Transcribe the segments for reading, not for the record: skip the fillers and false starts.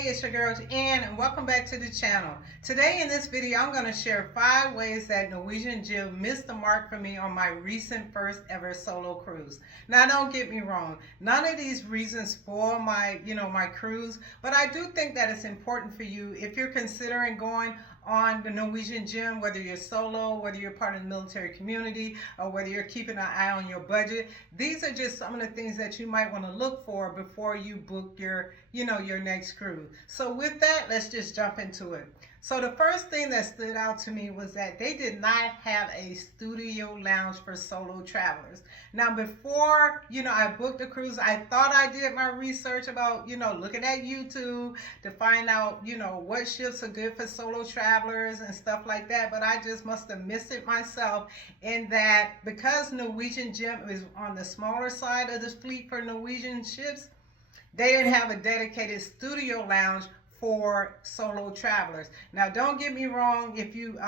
Hey, it's your girl Ann, and welcome back to the channel. Today in this video, I'm going to share 5 ways that Norwegian Gem missed the mark for me on my recent first ever solo cruise. Now, don't get me wrong, none of these reasons spoil my cruise, but I do think that it's important for you if you're considering going on the Norwegian Gem, whether you're solo, whether you're part of the military community, or whether you're keeping an eye on your budget. These are just some of the things that you might want to look for before you book your next cruise. So with that, let's just jump into it. So the first thing that stood out to me was that they did not have a studio lounge for solo travelers. Now before, I booked the cruise, I thought I did my research about, looking at YouTube to find out, what ships are good for solo travelers and stuff like that. But I just must have missed it myself in that because Norwegian Gem is on the smaller side of the fleet for Norwegian ships, they didn't have a dedicated studio lounge for solo travelers. Now, don't get me wrong, if you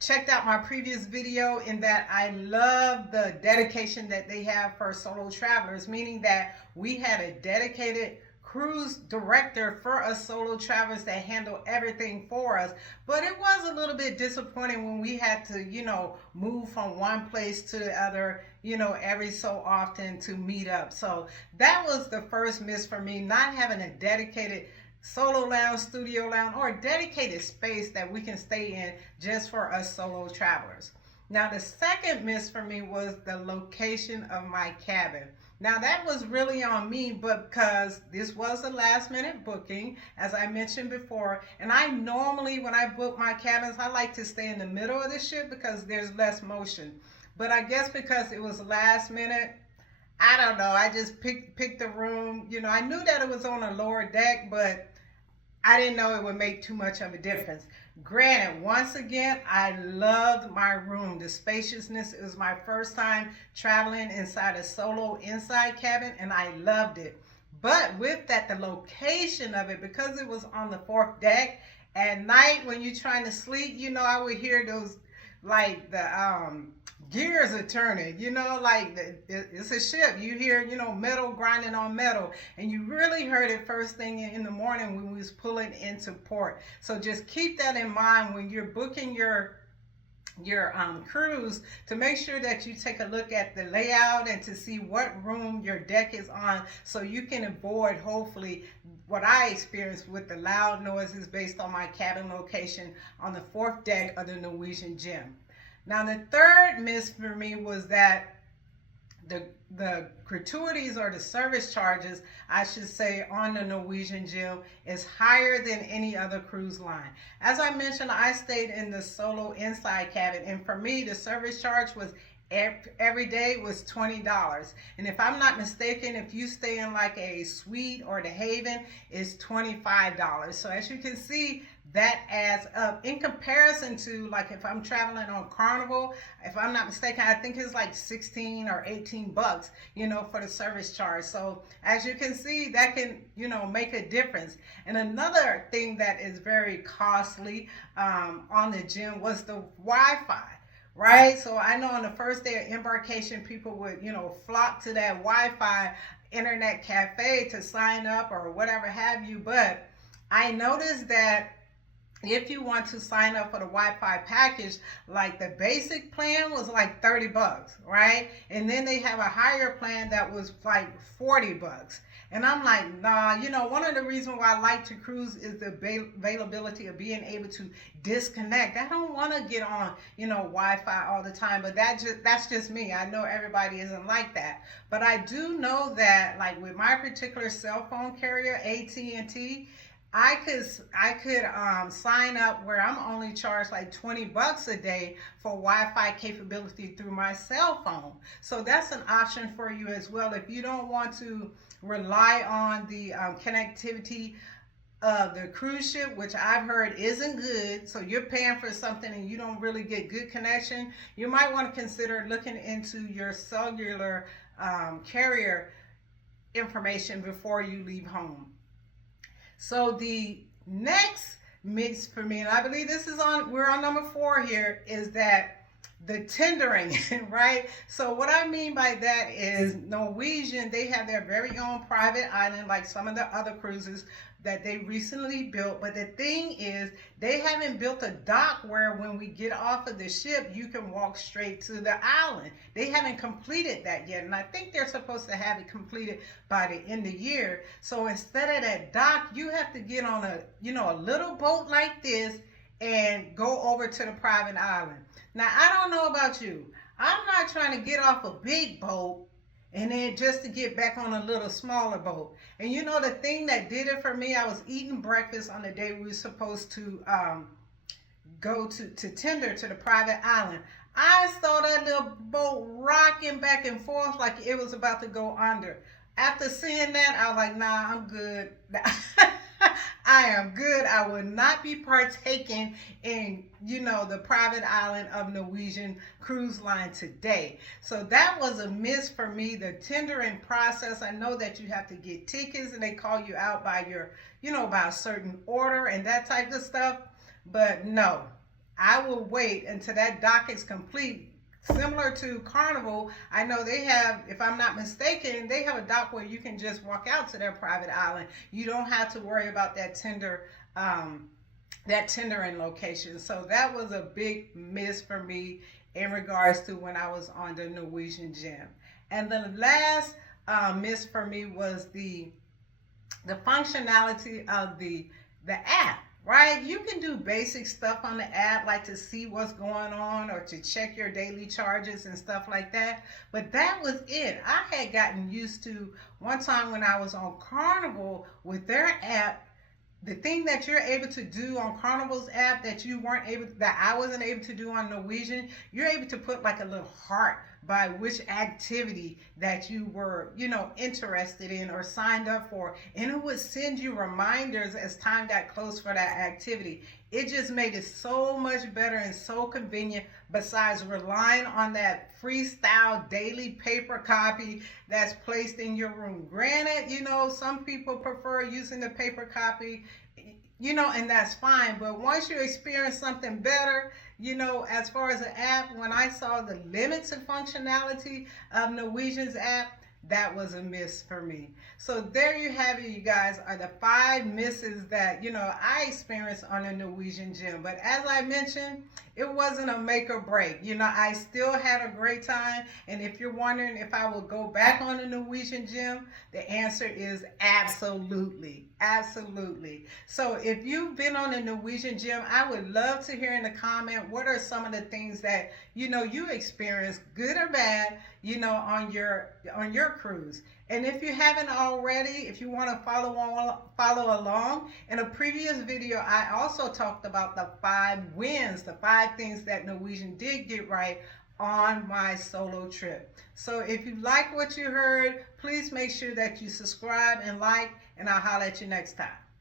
checked out my previous video, in that I love the dedication that they have for solo travelers, meaning that we had a dedicated cruise director for us solo travelers that handle everything for us. But it was a little bit disappointing when we had to, move from one place to the other, every so often to meet up. So that was the first miss for me, not having a dedicated solo lounge, studio lounge, or a dedicated space that we can stay in just for us solo travelers. Now, the second miss for me was the location of my cabin. Now, that was really on me, but because this was a last minute booking, as I mentioned before, and I normally, when I book my cabins, I like to stay in the middle of the ship because there's less motion. But I guess because it was last minute, I don't know, I just picked the room. I knew that it was on a lower deck, but I didn't know it would make too much of a difference. Granted, once again, I loved my room. The spaciousness, it was my first time traveling inside a solo inside cabin, and I loved it. But with that, the location of it, because it was on the 4th deck, at night when you're trying to sleep, I would hear those, like the gears are turning, it's a ship. You hear, metal grinding on metal, and you really heard it first thing in the morning when we was pulling into port. So just keep that in mind when you're booking your cruise, to make sure that you take a look at the layout and to see what room your deck is on, so you can avoid, hopefully, what I experienced with the loud noises based on my cabin location on the 4th deck of the Norwegian Gem. Now, the third miss for me was that the gratuities, or the service charges, I should say, on the Norwegian Gem is higher than any other cruise line. As I mentioned, I stayed in the solo inside cabin, and for me, the service charge was every day was $20. And if I'm not mistaken, if you stay in like a suite or the Haven, it's $25. So as you can see, that adds up in comparison to, like, if I'm traveling on Carnival, if I'm not mistaken, I think it's like 16 or 18 bucks, for the service charge. So as you can see, that can, make a difference. And another thing that is very costly on the Gem was the Wi-Fi. Right? So I know on the first day of embarkation, people would, flock to that Wi-Fi internet cafe to sign up or whatever have you. But I noticed that if you want to sign up for the Wi-Fi package, like the basic plan was like 30 bucks, right? And then they have a higher plan that was like 40 bucks. And I'm like, nah, one of the reasons why I like to cruise is the availability of being able to disconnect. I don't want to get on, Wi-Fi all the time, but that's just me. I know everybody isn't like that. But I do know that, like, with my particular cell phone carrier, AT&T, I could sign up where I'm only charged like 20 bucks a day for Wi-Fi capability through my cell phone. So that's an option for you as well if you don't want to rely on the connectivity of the cruise ship, which I've heard isn't good. So you're paying for something and you don't really get good connection. You might want to consider looking into your cellular carrier information before you leave home. So the next mix for me, and I believe we're on number 4 here, is that the tendering, right? So what I mean by that is Norwegian, they have their very own private island, like some of the other cruises, that they recently built. But the thing is, they haven't built a dock where when we get off of the ship, you can walk straight to the island. They haven't completed that yet. And I think they're supposed to have it completed by the end of the year. So instead of that dock, you have to get on a, a little boat like this and go over to the private island. Now, I don't know about you. I'm not trying to get off a big boat and then just to get back on a little smaller boat. And the thing that did it for me, I was eating breakfast on the day we were supposed to go to tender to the private island. I saw that little boat rocking back and forth like it was about to go under. After seeing that, I was like, nah, I'm good. I am good. I will not be partaking in, the private island of Norwegian Cruise Line today. So that was a miss for me. The tendering process, I know that you have to get tickets and they call you out by your, by a certain order and that type of stuff. But no, I will wait until that dock is complete. Similar to Carnival, I know they have, if I'm not mistaken, they have a dock where you can just walk out to their private island. You don't have to worry about that tendering location. So that was a big miss for me in regards to when I was on the Norwegian Gem. And the last miss for me was the functionality of the app. Right? You can do basic stuff on the app like to see what's going on or to check your daily charges and stuff like that. But that was it. I had gotten used to one time when I was on Carnival with their app, the thing that you're able to do on Carnival's app that I wasn't able to do on Norwegian, you're able to put like a little heart by which activity that you were, interested in or signed up for. And it would send you reminders as time got close for that activity. It just made it so much better and so convenient, besides relying on that freestyle daily paper copy that's placed in your room. Granted, some people prefer using the paper copy, and that's fine. But once you experience something better, as far as the app, when I saw the limited functionality of Norwegian's app, that was a miss for me. So there you have it, you guys, are the 5 misses that, I experienced on the Norwegian Gem. But as I mentioned, it wasn't a make or break. I still had a great time. And if you're wondering if I will go back on the Norwegian Gem, the answer is absolutely. Absolutely. So if you've been on the Norwegian Gem, I would love to hear in the comment what are some of the things that you experienced, good or bad, on your cruise. And if you haven't already, if you want to follow along, in a previous video I also talked about the 5 wins, the 5 things that Norwegian did get right on my solo trip. So if you like what you heard, please make sure that you subscribe and like, and I'll holler at you next time.